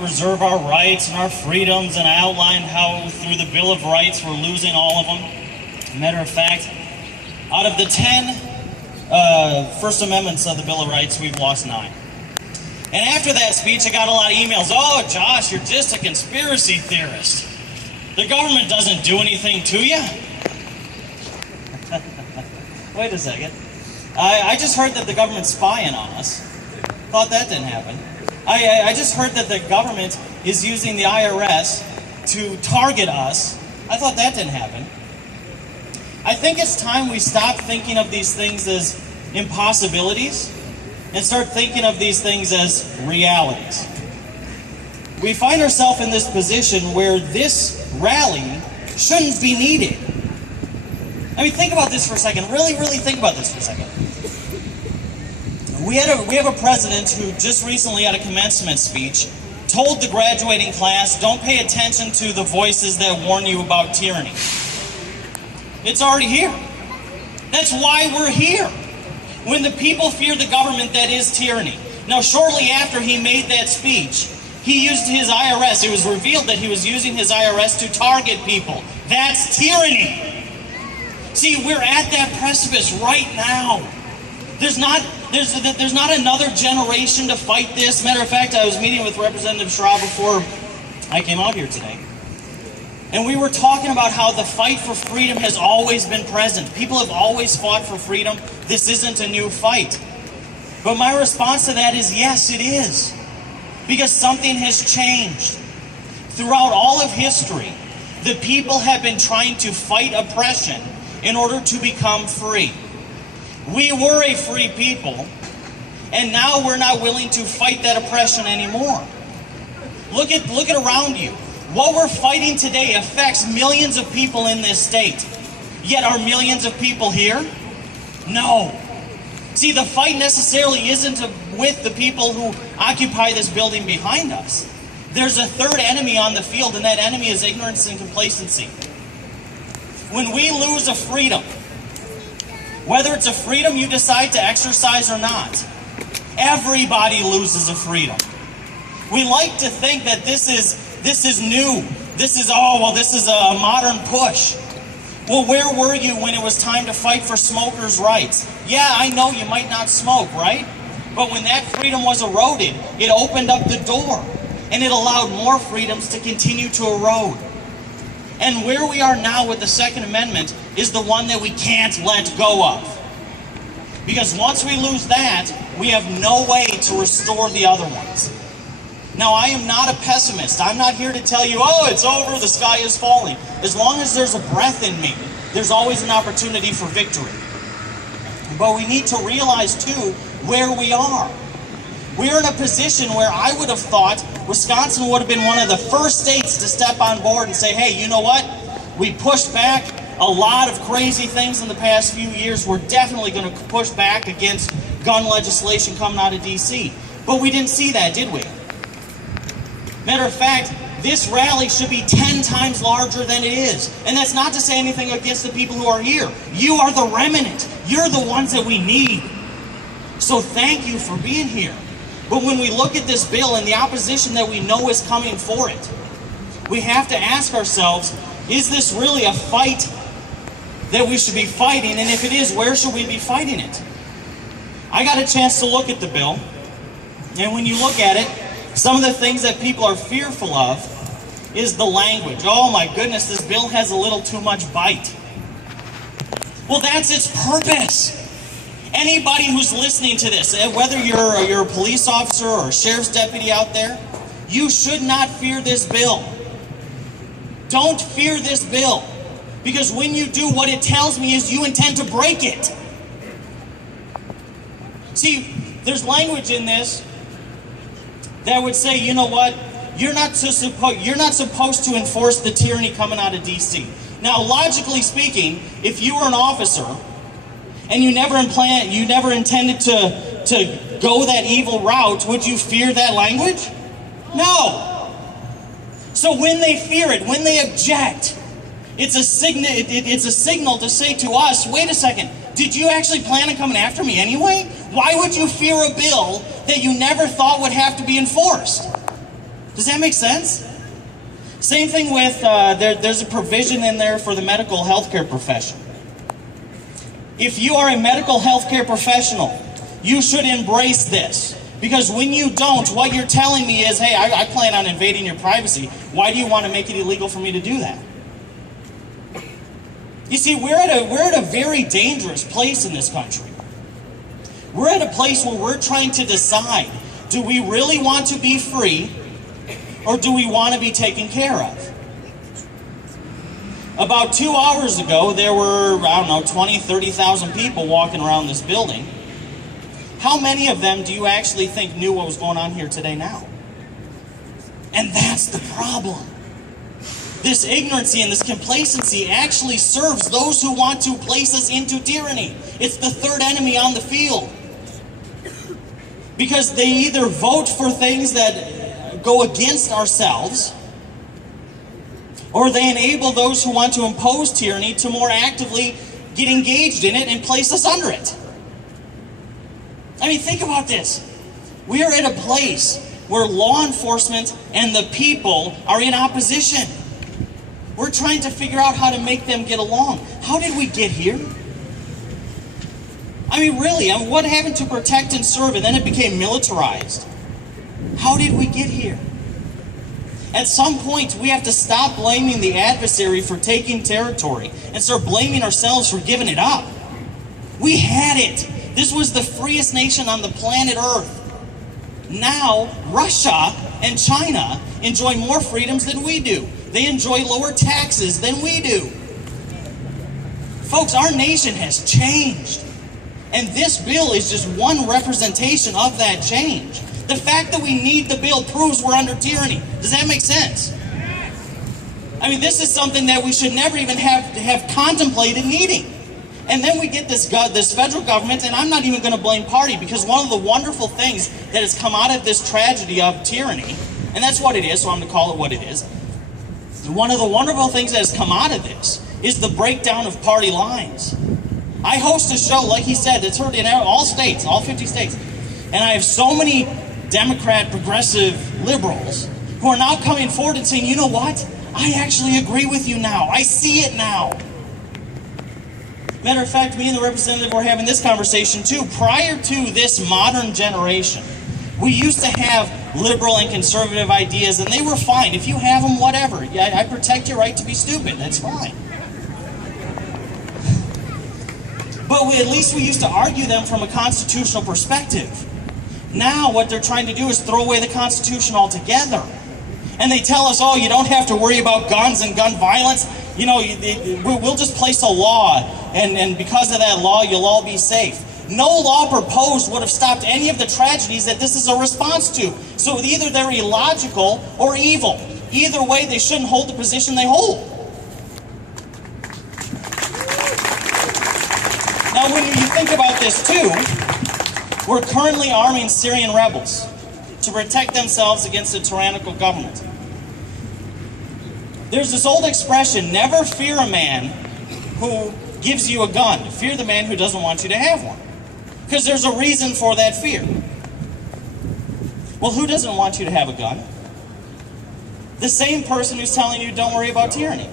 Preserve our rights and our freedoms, and I outlined how through the Bill of Rights we're losing all of them. Matter of fact, out of the 10 First Amendments of the Bill of Rights, we've lost 9. And after that speech, I got a lot of emails. Oh, Josh, you're just a conspiracy theorist. The government doesn't do anything to you. Wait a second. I just heard that the government's spying on us. Thought that didn't happen. I just heard that the government is using the IRS to target us. I thought that didn't happen. I think it's time we stop thinking of these things as impossibilities and start thinking of these things as realities. We find ourselves in this position where this rally shouldn't be needed. I mean, think about this for a second. Really think about this for a second. We have a president who just recently at a commencement speech told the graduating class, don't pay attention to the voices that warn you about tyranny. It's already here. That's why we're here. When the people fear the government, that is tyranny. Now, shortly after he made that speech, he used his IRS. It was revealed that he was using his IRS to target people. That's tyranny. See, we're at that precipice right now. There's not another generation to fight this. Matter of fact, I was meeting with Representative Schraub before I came out here today. And we were talking about how the fight for freedom has always been present. People have always fought for freedom. This isn't a new fight. But my response to that is yes, it is. Because something has changed. Throughout all of history, the people have been trying to fight oppression in order to become free. We were a free people, and now we're not willing to fight that oppression anymore. Look at around you. What we're fighting today affects millions of people in this state. Yet are millions of people here? No. See, the fight necessarily isn't with the people who occupy this building behind us. There's a third enemy on the field, and that enemy is ignorance and complacency. When we lose a freedom, whether it's a freedom you decide to exercise or not, everybody loses a freedom. We like to think that this is new. This is a modern push. Well, where were you when it was time to fight for smokers' rights? Yeah, I know you might not smoke, right? But when that freedom was eroded, it opened up the door, and it allowed more freedoms to continue to erode. And where we are now with the Second Amendment is the one that we can't let go of. Because once we lose that, we have no way to restore the other ones. Now, I am not a pessimist. I'm not here to tell you, oh, it's over, the sky is falling. As long as there's a breath in me, there's always an opportunity for victory. But we need to realize, too, where we are. We're in a position where I would have thought Wisconsin would have been one of the first states to step on board and say, hey, you know what? We pushed back a lot of crazy things in the past few years. We're definitely going to push back against gun legislation coming out of D.C. But we didn't see that, did we? Matter of fact, this rally should be 10 times larger than it is. And that's not to say anything against the people who are here. You are the remnant. You're the ones that we need. So thank you for being here. But when we look at this bill and the opposition that we know is coming for it, we have to ask ourselves, is this really a fight that we should be fighting? And if it is, where should we be fighting it? I got a chance to look at the bill, and when you look at it, some of the things that people are fearful of is the language. Oh my goodness, this bill has a little too much bite. Well, that's its purpose. Anybody who's listening to this, whether you're a police officer or a sheriff's deputy out there, you should not fear this bill. Don't fear this bill. Because when you do, what it tells me is you intend to break it. See, there's language in this that would say, you know what? You're not supposed to enforce the tyranny coming out of D.C. Now, logically speaking, if you were an officer and you never intended to go that evil route, would you fear that language? No. So when they fear it, when they object, it's a signal to say to us, wait a second, did you actually plan on coming after me anyway? Why would you fear a bill that you never thought would have to be enforced? Does that make sense? Same thing with, there's a provision in there for the medical healthcare profession. If you are a medical healthcare professional, you should embrace this. Because when you don't, what you're telling me is, hey, I plan on invading your privacy. Why do you want to make it illegal for me to do that? You see, we're at a very dangerous place in this country. We're at a place where we're trying to decide, do we really want to be free, or do we want to be taken care of? About 2 hours ago, there were, 20, 30,000 people walking around this building. How many of them do you actually think knew what was going on here today now? And that's the problem. This ignorancy and this complacency actually serves those who want to place us into tyranny. It's the third enemy on the field. Because they either vote for things that go against ourselves, or they enable those who want to impose tyranny to more actively get engaged in it and place us under it. I mean, think about this. We are at a place where law enforcement and the people are in opposition. We're trying to figure out how to make them get along. How did we get here? I mean, really, what happened to protect and serve, and then it became militarized? How did we get here? At some point, we have to stop blaming the adversary for taking territory and start blaming ourselves for giving it up. We had it. This was the freest nation on the planet Earth. Now, Russia and China enjoy more freedoms than we do. They enjoy lower taxes than we do. Folks, our nation has changed. And this bill is just one representation of that change. The fact that we need the bill proves we're under tyranny. Does that make sense? I mean, this is something that we should never even have contemplated needing. And then we get this federal government, and I'm not even going to blame party, because one of the wonderful things that has come out of this tragedy of tyranny, and that's what it is, so I'm going to call it what it is. One of the wonderful things that has come out of this is the breakdown of party lines. I host a show, like he said, that's heard in all states, all 50 states. And I have so many Democrat, progressive liberals who are now coming forward and saying, you know what? I actually agree with you now. I see it now. Matter of fact, me and the representative were having this conversation too. Prior to this modern generation, we used to have liberal and conservative ideas, and they were fine. If you have them, whatever. Yeah, I protect your right to be stupid. That's fine. But at least we used to argue them from a constitutional perspective. Now what they're trying to do is throw away the Constitution altogether. And they tell us, oh, you don't have to worry about guns and gun violence. You know, we'll just place a law, and because of that law, you'll all be safe. No law proposed would have stopped any of the tragedies that this is a response to. So either they're illogical or evil. Either way, they shouldn't hold the position they hold. Now, when you think about this too, we're currently arming Syrian rebels to protect themselves against a tyrannical government. There's this old expression, never fear a man who gives you a gun. Fear the man who doesn't want you to have one. Because there's a reason for that fear. Well, who doesn't want you to have a gun? The same person who's telling you don't worry about tyranny.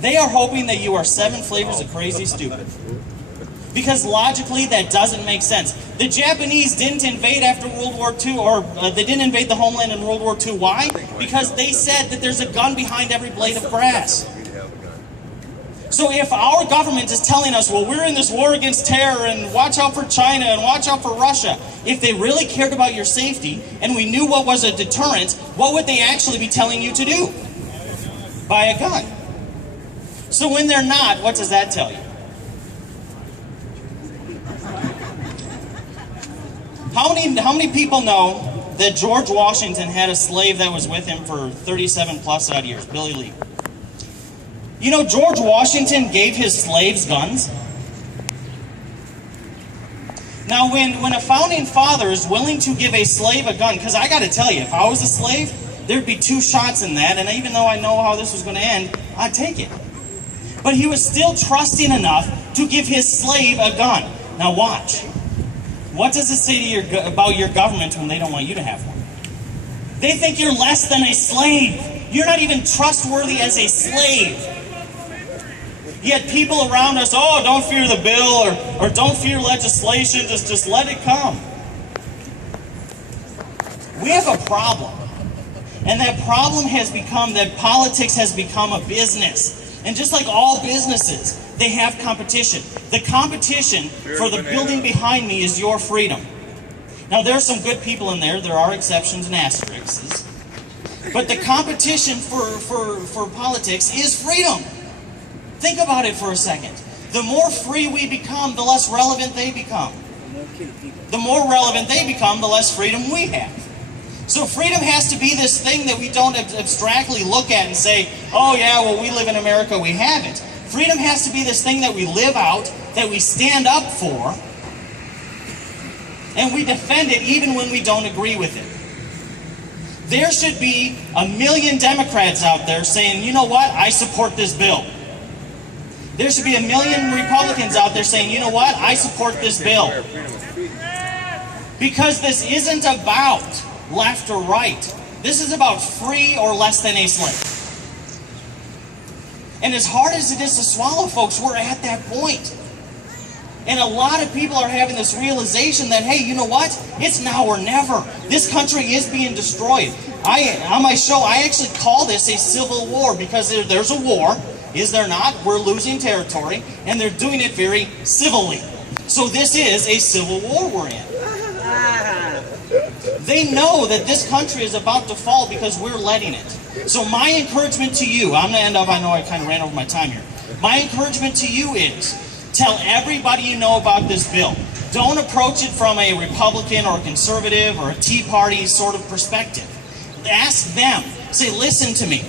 They are hoping that you are 7 flavors of crazy stupid. Because logically, that doesn't make sense. The Japanese didn't invade after World War II, or they didn't invade the homeland in World War II. Why? Because they said that there's a gun behind every blade of grass. So if our government is telling us, well, we're in this war against terror, and watch out for China, and watch out for Russia, if they really cared about your safety, and we knew what was a deterrent, what would they actually be telling you to do? Buy a gun. So when they're not, what does that tell you? How many people know that George Washington had a slave that was with him for 37 plus odd years, Billy Lee? You know, George Washington gave his slaves guns. Now, when a founding father is willing to give a slave a gun, because I got to tell you, if I was a slave, there'd be 2 shots in that, and even though I know how this was going to end, I'd take it. But he was still trusting enough to give his slave a gun. Now watch. What does it say to about your government when they don't want you to have one? They think you're less than a slave. You're not even trustworthy as a slave. Yet people around us, oh, don't fear the bill, or don't fear legislation, just let it come. We have a problem. And that problem has become that politics has become a business. And just like all businesses, they have competition. The competition for the building behind me is your freedom. Now, there are some good people in there. There are exceptions and asterisks. But the competition for politics is freedom. Think about it for a second. The more free we become, the less relevant they become. The more relevant they become, the less freedom we have. So freedom has to be this thing that we don't abstractly look at and say, oh yeah, well, we live in America, we have it. Freedom has to be this thing that we live out, that we stand up for, and we defend it even when we don't agree with it. There should be 1 million Democrats out there saying, you know what, I support this bill. There should be 1 million Republicans out there saying, you know what, I support this bill. Because this isn't about left or right. This is about free or less than a slave. And as hard as it is to swallow, folks, we're at that point. And a lot of people are having this realization that, hey, you know what? It's now or never. This country is being destroyed. On my show, I actually call this a civil war because there's a war. Is there not? We're losing territory, and they're doing it very civilly. So this is a civil war we're in. They know that this country is about to fall because we're letting it. So my encouragement to you, I'm going to end up, I know I kind of ran over my time here. My encouragement to you is, tell everybody you know about this bill. Don't approach it from a Republican or a conservative or a Tea Party sort of perspective. Ask them. Say, listen to me.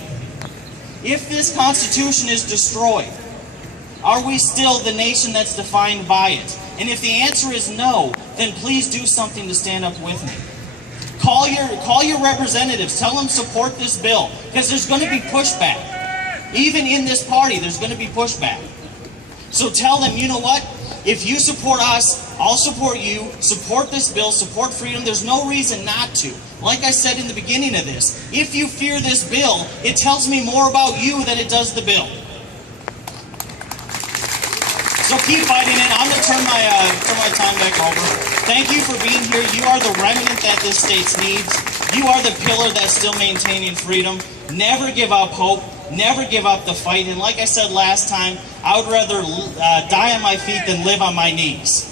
If this Constitution is destroyed, are we still the nation that's defined by it? And if the answer is no, then please do something to stand up with me. Call your representatives. Tell them support this bill. Because there's going to be pushback. Even in this party, there's going to be pushback. So tell them, you know what? If you support us, I'll support you. Support this bill. Support freedom. There's no reason not to. Like I said in the beginning of this, if you fear this bill, it tells me more about you than it does the bill. So keep fighting it. I'm going to turn my time back over. Thank you for being here. You are the remnant that this state needs. You are the pillar that's still maintaining freedom. Never give up hope. Never give up the fight. And like I said last time, I would rather die on my feet than live on my knees.